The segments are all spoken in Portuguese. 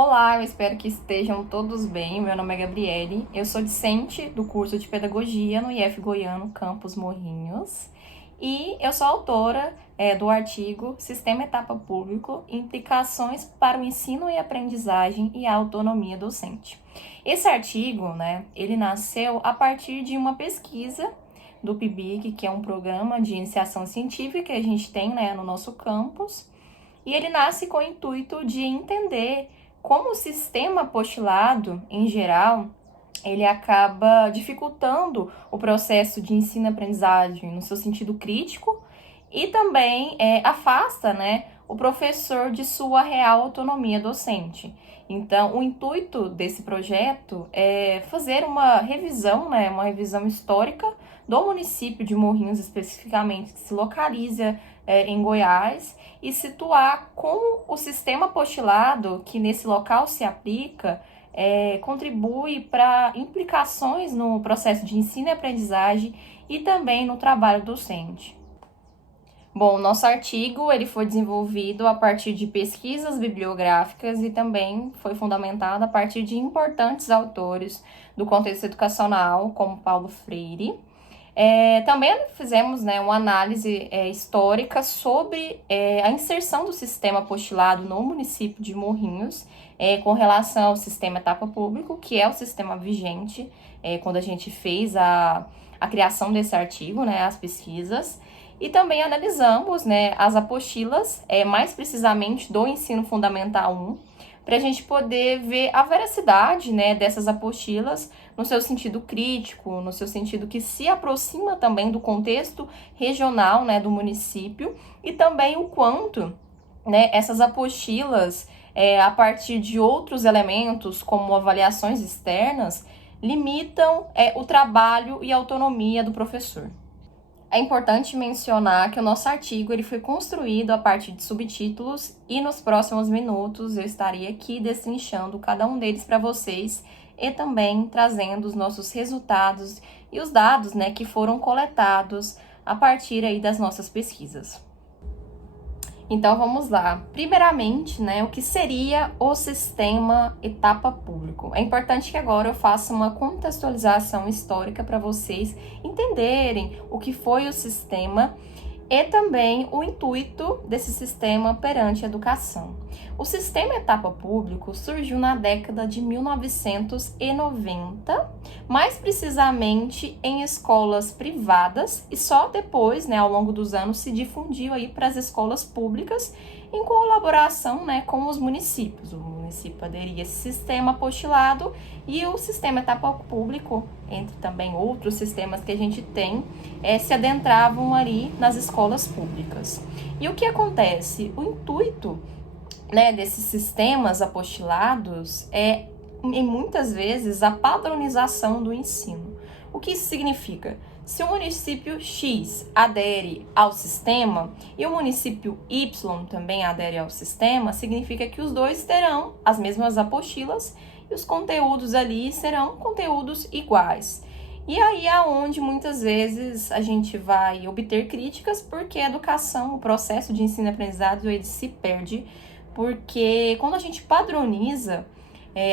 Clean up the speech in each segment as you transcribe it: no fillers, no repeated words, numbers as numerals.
Olá, eu espero que estejam todos bem. Meu nome é Gabriele, eu sou discente do curso de Pedagogia no IF Goiano, Campus Morrinhos, e eu sou autora do artigo Sistema Etapa Público, Implicações para o Ensino e Aprendizagem e a Autonomia Docente. Esse artigo, ele nasceu a partir de uma pesquisa do PIBIC, que é um programa de iniciação científica que a gente tem, no nosso campus, e ele nasce com o intuito de entender como o sistema apostilado, em geral, ele acaba dificultando o processo de ensino-aprendizagem no seu sentido crítico e também afasta, o professor de sua real autonomia docente. Então, o intuito desse projeto é fazer uma revisão, uma revisão histórica do município de Morrinhos, especificamente, que se localiza em Goiás, e situar como o sistema apostilado que nesse local se aplica contribui para implicações no processo de ensino e aprendizagem e também no trabalho docente. Bom, o nosso artigo ele foi desenvolvido a partir de pesquisas bibliográficas e também foi fundamentado a partir de importantes autores do contexto educacional, como Paulo Freire. Também fizemos uma análise histórica sobre a inserção do sistema apostilado no município de Morrinhos com relação ao sistema etapa público, que é o sistema vigente quando a gente fez a criação desse artigo, as pesquisas. E também analisamos as apostilas, mais precisamente do ensino fundamental 1, para a gente poder ver a veracidade dessas apostilas no seu sentido crítico, no seu sentido que se aproxima também do contexto regional do município, e também o quanto essas apostilas, a partir de outros elementos, como avaliações externas, limitam o trabalho e a autonomia do professor. É importante mencionar que o nosso artigo ele foi construído a partir de subtítulos e nos próximos minutos eu estarei aqui destrinchando cada um deles para vocês e também trazendo os nossos resultados e os dados que foram coletados a partir aí das nossas pesquisas. Então vamos lá. Primeiramente, o que seria o sistema etapa público? É importante que agora eu faça uma contextualização histórica para vocês entenderem o que foi o sistema e também o intuito desse sistema perante a educação. O sistema etapa público surgiu na década de 1990, mais precisamente em escolas privadas, e só depois, ao longo dos anos, se difundiu aí para as escolas públicas em colaboração com os municípios. O município aderia a esse sistema apostilado e o sistema etapa público, entre também outros sistemas que a gente tem, se adentravam ali nas escolas públicas. E o que acontece? O intuito desses sistemas apostilados é, em muitas vezes, a padronização do ensino. O que isso significa? Se o município X adere ao sistema e o município Y também adere ao sistema, significa que os dois terão as mesmas apostilas e os conteúdos ali serão conteúdos iguais. E aí é onde muitas vezes a gente vai obter críticas, porque a educação, o processo de ensino e aprendizado, ele se perde, porque quando a gente padroniza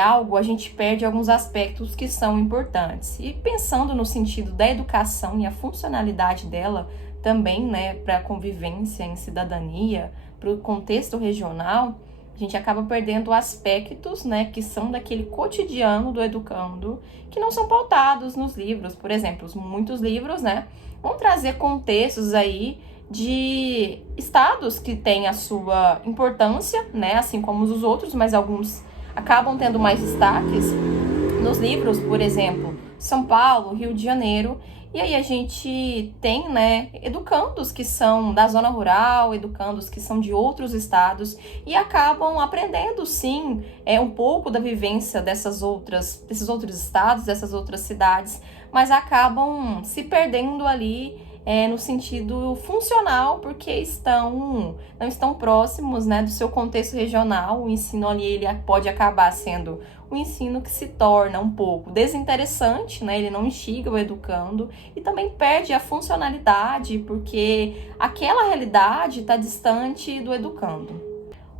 algo, a gente perde alguns aspectos que são importantes. E pensando no sentido da educação e a funcionalidade dela também, para a convivência em cidadania, para o contexto regional, a gente acaba perdendo aspectos que são daquele cotidiano do educando, que não são pautados nos livros. Por exemplo, muitos livros vão trazer contextos aí de estados que têm a sua importância, assim como os outros, mas alguns acabam tendo mais destaques nos livros, por exemplo, São Paulo, Rio de Janeiro, e aí a gente tem educandos que são da zona rural, educandos que são de outros estados e acabam aprendendo sim um pouco da vivência desses outros estados, dessas outras cidades, mas acabam se perdendo ali no sentido funcional, porque não estão próximos do seu contexto regional. O ensino ali ele pode acabar sendo um ensino que se torna um pouco desinteressante, ele não instiga o educando e também perde a funcionalidade, porque aquela realidade está distante do educando.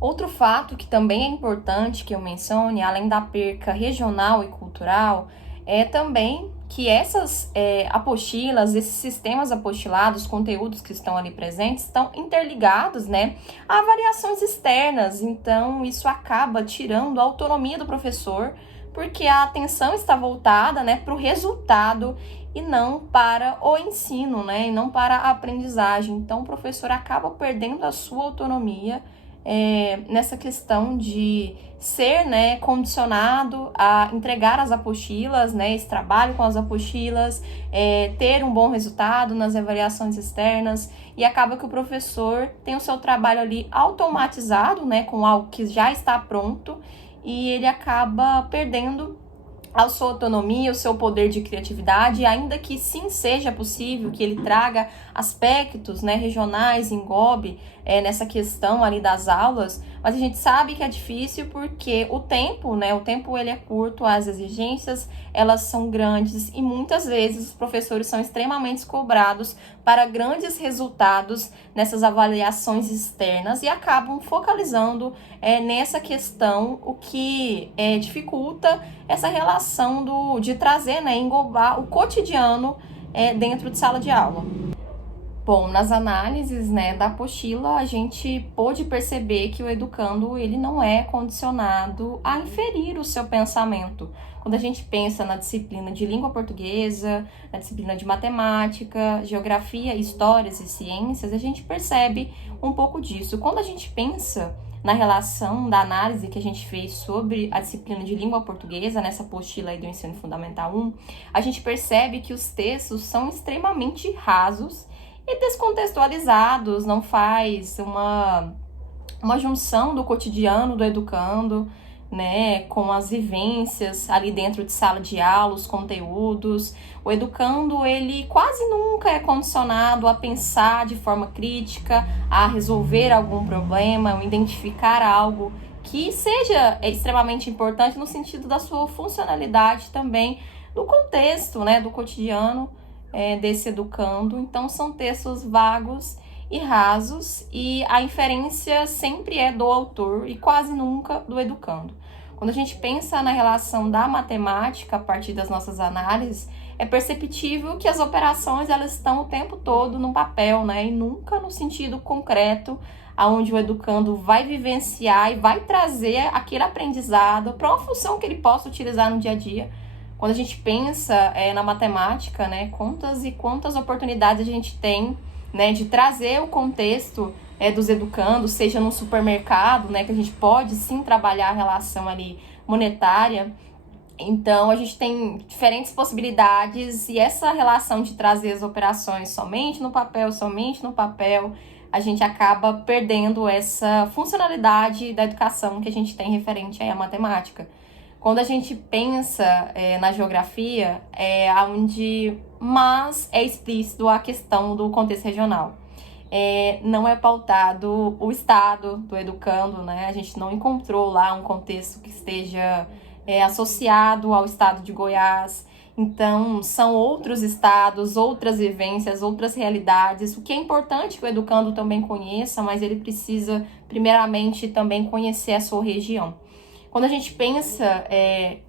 Outro fato que também é importante que eu mencione, além da perca regional e cultural, é também que essas apostilas, esses sistemas apostilados, conteúdos que estão ali presentes, estão interligados, né, a variações externas. Então, isso acaba tirando a autonomia do professor, porque a atenção está voltada, né, para o resultado e não para o ensino, né, e não para a aprendizagem. Então, o professor acaba perdendo a sua autonomia nessa questão de ser, né, condicionado a entregar as apostilas, né, esse trabalho com as apostilas, ter um bom resultado nas avaliações externas, e acaba que o professor tem o seu trabalho ali automatizado, né, com algo que já está pronto, e ele acaba perdendo a sua autonomia, o seu poder de criatividade, ainda que sim seja possível que ele traga aspectos, né, regionais, englobe nessa questão ali das aulas, mas a gente sabe que é difícil porque o tempo, né, o tempo ele é curto, as exigências elas são grandes e muitas vezes os professores são extremamente cobrados para grandes resultados nessas avaliações externas e acabam focalizando nessa questão, o que dificulta essa relação de trazer, né, englobar o cotidiano dentro de sala de aula. Bom, nas análises, né, da apostila, a gente pôde perceber que o educando ele não é condicionado a inferir o seu pensamento. Quando a gente pensa na disciplina de língua portuguesa, na disciplina de matemática, geografia, histórias e ciências, a gente percebe um pouco disso. Quando a gente pensa na relação da análise que a gente fez sobre a disciplina de língua portuguesa, nessa apostila aí do Ensino Fundamental 1, a gente percebe que os textos são extremamente rasos e descontextualizados, não faz uma junção do cotidiano do educando, né, com as vivências ali dentro de sala de aula, os conteúdos. O educando, ele quase nunca é condicionado a pensar de forma crítica, a resolver algum problema, a identificar algo que seja extremamente importante no sentido da sua funcionalidade também, do contexto, né, do cotidiano desse educando. Então, são textos vagos e rasos, e a inferência sempre é do autor e quase nunca do educando. Quando a gente pensa na relação da matemática a partir das nossas análises, é perceptível que as operações elas estão o tempo todo no papel, né, e nunca no sentido concreto, aonde o educando vai vivenciar e vai trazer aquele aprendizado para uma função que ele possa utilizar no dia a dia. Quando a gente pensa na matemática, né, quantas e quantas oportunidades a gente tem, né, de trazer o contexto dos educandos, seja no supermercado, né, que a gente pode sim trabalhar a relação ali monetária. Então, a gente tem diferentes possibilidades, e essa relação de trazer as operações somente no papel, a gente acaba perdendo essa funcionalidade da educação que a gente tem referente à matemática. Quando a gente pensa na geografia, onde mais é explícito a questão do contexto regional. Não é pautado o estado do educando, né? A gente não encontrou lá um contexto que esteja associado ao estado de Goiás. Então, são outros estados, outras vivências, outras realidades. O que é importante que o educando também conheça, mas ele precisa, primeiramente, também conhecer a sua região. Quando a gente pensa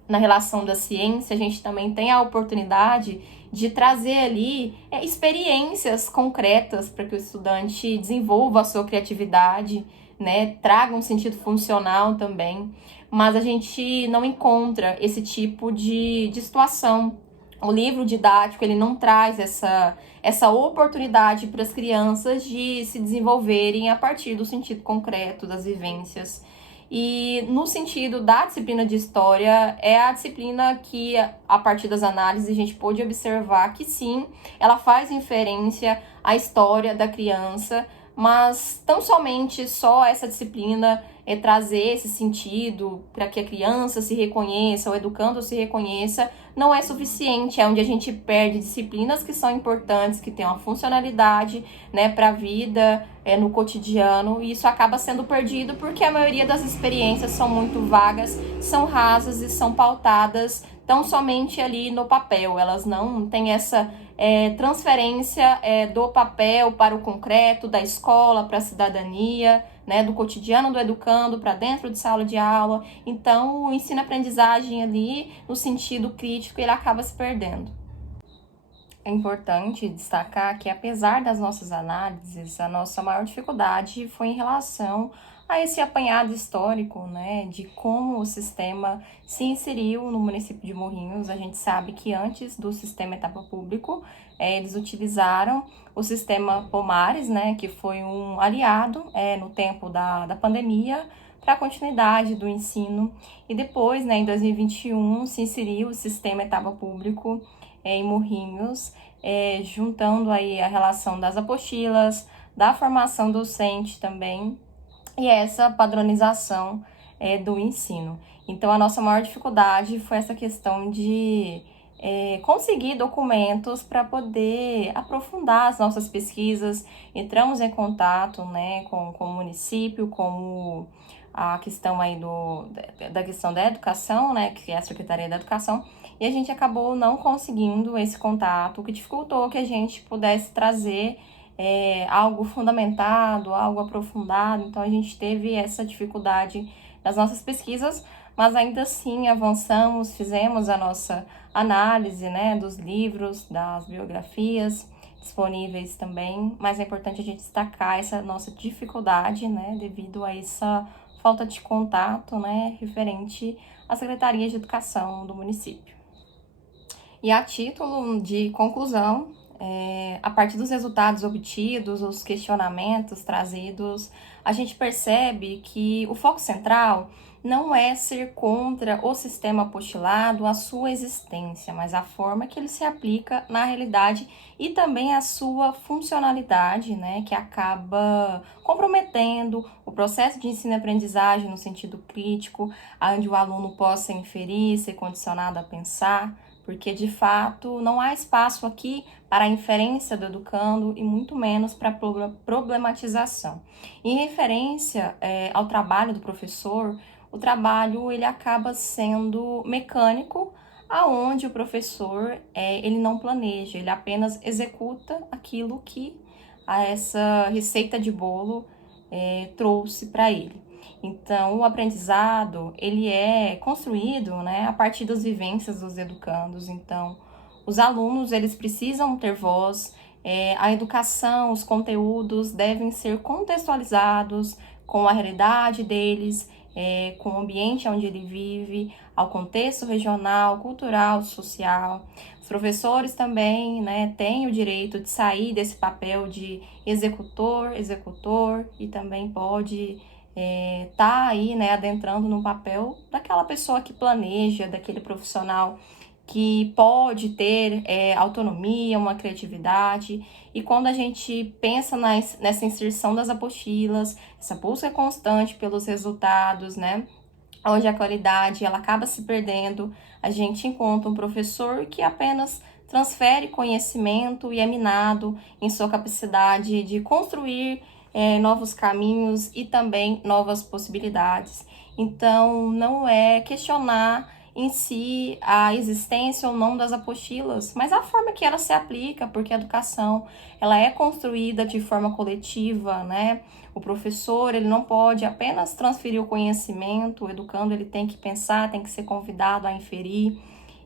na relação da ciência, a gente também tem a oportunidade de trazer ali experiências concretas para que o estudante desenvolva a sua criatividade, né, traga um sentido funcional também, mas a gente não encontra esse tipo de situação. O livro didático ele não traz essa oportunidade para as crianças de se desenvolverem a partir do sentido concreto das vivências. E no sentido da disciplina de história, é a disciplina que, a partir das análises, a gente pôde observar que sim, ela faz inferência à história da criança, mas tão somente só essa disciplina trazer esse sentido para que a criança se reconheça, o educando se reconheça, não é suficiente. É onde a gente perde disciplinas que são importantes, que têm uma funcionalidade, né, para a vida, no cotidiano, e isso acaba sendo perdido porque a maioria das experiências são muito vagas, são rasas e são pautadas tão somente ali no papel. Elas não têm essa transferência do papel para o concreto, da escola para a cidadania, né, do cotidiano do educando para dentro de sala de aula. Então, o ensino-aprendizagem ali, no sentido crítico, ele acaba se perdendo. É importante destacar que, apesar das nossas análises, a nossa maior dificuldade foi em relação a esse apanhado histórico, né, de como o sistema se inseriu no município de Morrinhos. A gente sabe que antes do sistema etapa público, eles utilizaram o sistema Pomares, né, que foi um aliado no tempo da pandemia, para a continuidade do ensino. E depois, né, em 2021, se inseriu o sistema etapa público em Morrinhos, juntando aí a relação das apostilas, da formação docente também, e essa padronização do ensino. Então, a nossa maior dificuldade foi essa questão de conseguir documentos para poder aprofundar as nossas pesquisas. Entramos em contato, né, com o município, com a questão aí da questão da educação, né, que é a Secretaria da Educação, e a gente acabou não conseguindo esse contato, o que dificultou que a gente pudesse trazer algo fundamentado, algo aprofundado. Então, a gente teve essa dificuldade nas nossas pesquisas, mas ainda assim avançamos, fizemos a nossa análise, né, dos livros, das biografias disponíveis também, mas é importante a gente destacar essa nossa dificuldade, né, devido a essa falta de contato, né, referente à Secretaria de Educação do município. E a título de conclusão, a partir dos resultados obtidos, os questionamentos trazidos, a gente percebe que o foco central não é ser contra o sistema apostilado, a sua existência, mas a forma que ele se aplica na realidade e também a sua funcionalidade, né, que acaba comprometendo o processo de ensino e aprendizagem no sentido crítico, onde o aluno possa inferir, ser condicionado a pensar, porque de fato não há espaço aqui para a inferência do educando e muito menos para a problematização. Em referência ao trabalho do professor, o trabalho ele acaba sendo mecânico, aonde o professor ele não planeja, ele apenas executa aquilo que essa receita de bolo trouxe para ele. Então, o aprendizado, ele é construído, né, a partir das vivências dos educandos. Então, os alunos, eles precisam ter voz, a educação, os conteúdos devem ser contextualizados com a realidade deles, com o ambiente onde ele vive, ao contexto regional, cultural, social. Os professores também, né, têm o direito de sair desse papel de executor e também pode tá aí, né, adentrando no papel daquela pessoa que planeja, daquele profissional que pode ter autonomia, uma criatividade. E quando a gente pensa nessa inserção das apostilas, essa busca constante pelos resultados, né, onde a qualidade ela acaba se perdendo, a gente encontra um professor que apenas transfere conhecimento e é minado em sua capacidade de construir novos caminhos e também novas possibilidades. Então, não é questionar em si a existência ou não das apostilas, mas a forma que ela se aplica, porque a educação ela é construída de forma coletiva, né? O professor ele não pode apenas transferir o conhecimento, o educando ele tem que pensar, tem que ser convidado a inferir.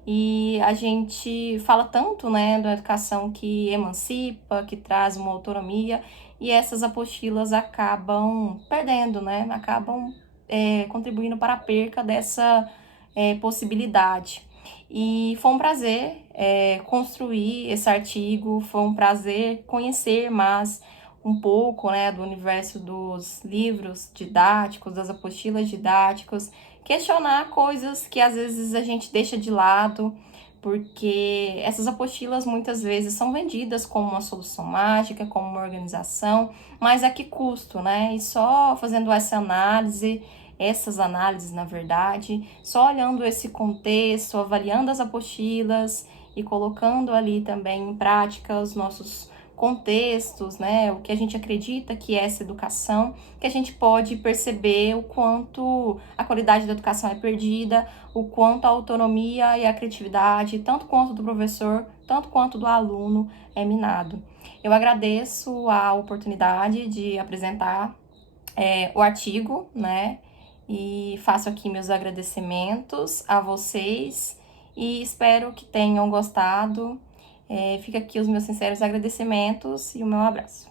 E a gente fala tanto, né, da educação que emancipa, que traz uma autonomia, e essas apostilas acabam perdendo, né, acabam contribuindo para a perca dessa possibilidade. E foi um prazer construir esse artigo, foi um prazer conhecer mais um pouco, né, do universo dos livros didáticos, das apostilas didáticas, questionar coisas que às vezes a gente deixa de lado, porque essas apostilas muitas vezes são vendidas como uma solução mágica, como uma organização, mas a que custo, né? E só fazendo essas análises, na verdade, só olhando esse contexto, avaliando as apostilas e colocando ali também em prática os nossos contextos, né, o que a gente acredita que é essa educação, que a gente pode perceber o quanto a qualidade da educação é perdida, o quanto a autonomia e a criatividade, tanto quanto do professor, tanto quanto do aluno, é minado. Eu agradeço a oportunidade de apresentar o artigo, né? E faço aqui meus agradecimentos a vocês e espero que tenham gostado. Fica aqui os meus sinceros agradecimentos e o meu abraço.